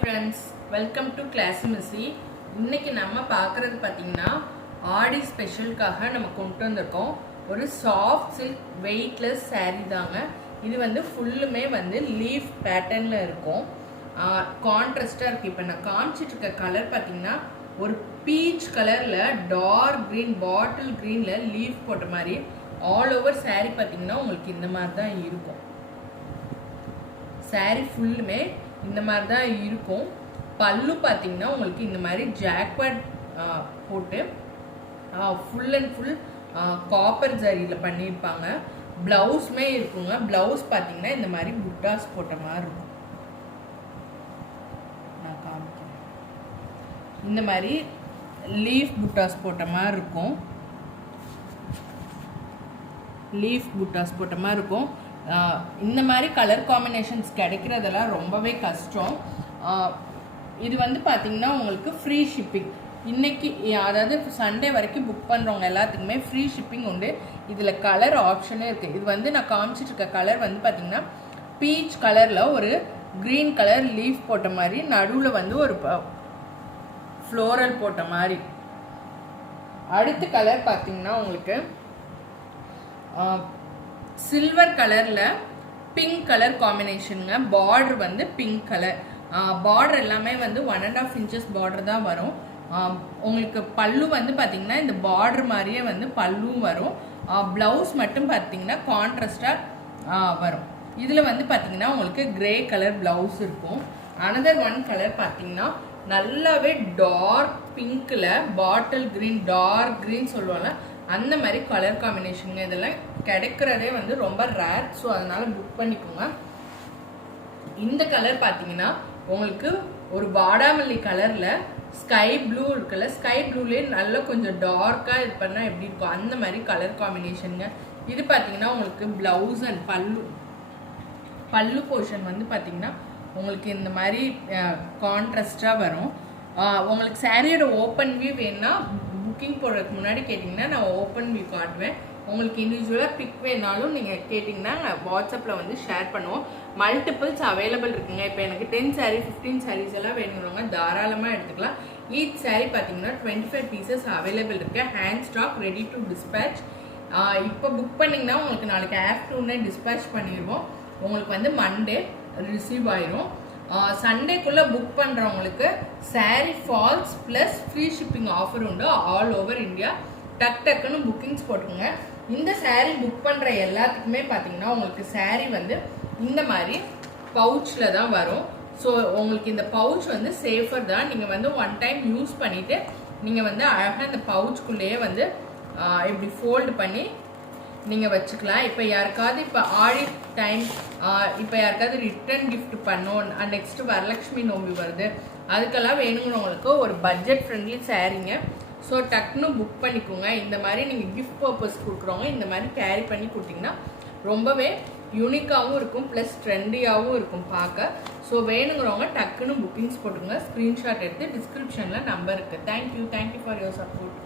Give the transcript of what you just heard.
Friends, welcome to class மிஸ்ஸி. இன்னைக்கு நம்ம பார்க்குறது பார்த்தீங்கன்னா ஆடி ஸ்பெஷலுக்காக நம்ம கொண்டு வந்திருக்கோம். ஒரு சாஃப்ட் சில்க் வெயிட்லெஸ் சாரீ தாங்க. இது வந்து ஃபுல்லுமே வந்து லீஃப் பேட்டர்னில் இருக்கும். கான்ட்ராஸ்டாக இருக்குது. இப்போ நான் காமிச்சிட்டு இருக்க கலர் பார்த்தீங்கன்னா ஒரு பீச் கலரில் டார்க் க்ரீன் பாட்டில் க்ரீனில் லீஃப் போட்ட மாதிரி ஆல் ஓவர் சாரீ பார்த்தீங்கன்னா உங்களுக்கு இந்த மாதிரி தான் இருக்கும். சாரீ ஃபுல்லுமே இந்த மாதிரி தான் இருக்கும். பல்லு பார்த்தீங்கன்னா உங்களுக்கு இந்த மாதிரி ஜாக்வாட் போட்டு ஃபுல் அண்ட் ஃபுல் காப்பர் ஜரியில் பண்ணியிருப்பாங்க. ப்ளவுஸுமே இருக்குங்க. ப்ளவுஸ் பார்த்தீங்கன்னா இந்த மாதிரி புட்டாஸ் போட்ட மாதிரி இருக்கும். நான் காமிக்கிறேன். இந்த மாதிரி லீஃப் புட்டாஸ் போட்ட மாதிரி இருக்கும். லீஃப் புட்டாஸ் போட்ட மாதிரி இருக்கும். இந்த மாதிரி கலர் காம்பினேஷன்ஸ் கிடைக்கிறதெல்லாம் ரொம்பவே கஷ்டம். இது வந்து பார்த்திங்கன்னா உங்களுக்கு ஃப்ரீ ஷிப்பிங். இன்றைக்கி அதாவது சண்டே வரைக்கும் புக் பண்ணுறவங்க எல்லாத்துக்குமே ஃப்ரீ ஷிப்பிங் உண்டு. இதில் கலர் ஆப்ஷனே இருக்குது. இது வந்து நான் காமிச்சிட்டு இருக்க கலர் வந்து பார்த்திங்கன்னா பீச் கலரில் ஒரு க்ரீன் கலர் லீஃப் போட்ட மாதிரி, நடுவில் வந்து ஒரு ஃப்ளோரல் போட்ட மாதிரி. அடுத்த கலர் பார்த்திங்கன்னா உங்களுக்கு சில்வர் கலரில் பிங்க் கலர் காம்பினேஷனுங்க. பார்டர் வந்து பிங்க் கலர். பார்டர் எல்லாமே வந்து 1.5 inches பார்டர் தான் வரும். உங்களுக்கு பல்லு வந்து பார்த்திங்கன்னா இந்த பார்டர் மாதிரியே வந்து பல்லும் வரும். ப்ளவுஸ் மட்டும் பார்த்திங்கன்னா கான்ட்ராஸ்டாக வரும். இதில் வந்து பார்த்திங்கன்னா உங்களுக்கு கிரே கலர் ப்ளவுஸ் இருக்கும். அனதர் ஒன் கலர் பார்த்திங்கன்னா நல்லாவே டார்க் பிங்க்கில் பாட்டில் க்ரீன், டார்க் க்ரீன் சொல்லுவாங்க, அந்த மாதிரி கலர் காம்பினேஷனுங்க. இதெல்லாம் கிடைக்கிறதே வந்து ரொம்ப ரேர். ஸோ அதனால் புக் பண்ணிக்கோங்க. இந்த கலர் பார்த்தீங்கன்னா உங்களுக்கு ஒரு வாடாமல்லி கலரில் ஸ்கை ப்ளூ இருக்குல்ல, ஸ்கை ப்ளூலேயே நல்லா கொஞ்சம் டார்க்காக இது பண்ணால் எப்படி இருக்கும் அந்த மாதிரி கலர் காம்பினேஷனுங்க. இது பார்த்தீங்கன்னா உங்களுக்கு ப்ளவுஸ் அண்ட் பல்லு போர்ஷன் வந்து பார்த்தீங்கன்னா உங்களுக்கு இந்த மாதிரி கான்ட்ராஸ்டாக வரும். உங்களுக்கு சாரியோட ஓப்பன் வியூ வேணுன்னா புக்கிங் போடுறதுக்கு முன்னாடி கேட்டிங்கன்னா நான் ஓப்பன் வியூ காட்டுவேன். உங்களுக்கு இண்டிவிஜுவலாக பிக் வேணாலும் நீங்கள் கேட்டிங்கன்னா வாட்ஸ்அப்பில் வந்து ஷேர் பண்ணுவோம். மல்டிபிள்ஸ் அவைலபிள் இருக்குங்க. இப்போ எனக்கு 10 saree 15 sarees எல்லாம் வேணுங்கிறவங்க தாராளமாக எடுத்துக்கலாம். ஈச் saree பார்த்தீங்கன்னா 25 pieces அவைலபிள் இருக்குது. Hand stock, ready to dispatch. இப்போ புக் பண்ணிங்கன்னா உங்களுக்கு நாளைக்கு ஆஃப்டர்நூனே டிஸ்பேச் பண்ணிடுவோம். உங்களுக்கு வந்து மண்டே ரிசீவ் ஆயிரும். சண்டேக்குள்ளே புக் பண்ணுறவங்களுக்கு sari falls plus free shipping offer உண்டு ஆல் ஓவர் இந்தியா. டக்குன்னு புக்கிங்ஸ் போட்டுக்கோங்க. இந்த சாரீ புக் பண்ணுற எல்லாத்துக்குமே பார்த்தீங்கன்னா உங்களுக்கு சாரீ வந்து இந்த மாதிரி பவுச்சில் தான் வரும். ஸோ உங்களுக்கு இந்த பவுச் வந்து சேஃபர் தான். நீங்கள் வந்து ஒன் டைம் யூஸ் பண்ணிவிட்டு நீங்கள் வந்து அழகாக இந்த பவுச்சுக்குள்ளேயே வந்து இப்படி ஃபோல்டு பண்ணி நீங்கள் வச்சுக்கலாம். இப்போ யாருக்காவது இப்போ ஆடி டைம் இப்போ யாருக்காவது ரிட்டர்ன் கிஃப்ட் பண்ணோம், நெக்ஸ்ட்டு வரலட்சுமி நோம்பி வருது, அதுக்கெல்லாம் வேணுங்கிறவங்களுக்கு ஒரு பட்ஜெட் ஃப்ரெண்ட்லி சாரீங்க. ஸோ டக்குன்னு புக் பண்ணிக்கோங்க. இந்த மாதிரி நீங்கள் கிஃப்ட் பர்பஸ் கொடுக்குறவங்க இந்த மாதிரி கேரி பண்ணி கொடுத்தீங்கன்னா ரொம்பவே யூனிக்காகவும் இருக்கும், ப்ளஸ் ட்ரெண்டியாகவும் இருக்கும் பார்க்க. ஸோ வேணுங்கிறவங்க டக்குன்னு புக்கிங்ஸ் போட்டுங்க. ஸ்க்ரீன்ஷாட் எடுத்து டிஸ்கிரிப்ஷனில் நம்பர் இருக்குது. Thank you for your support.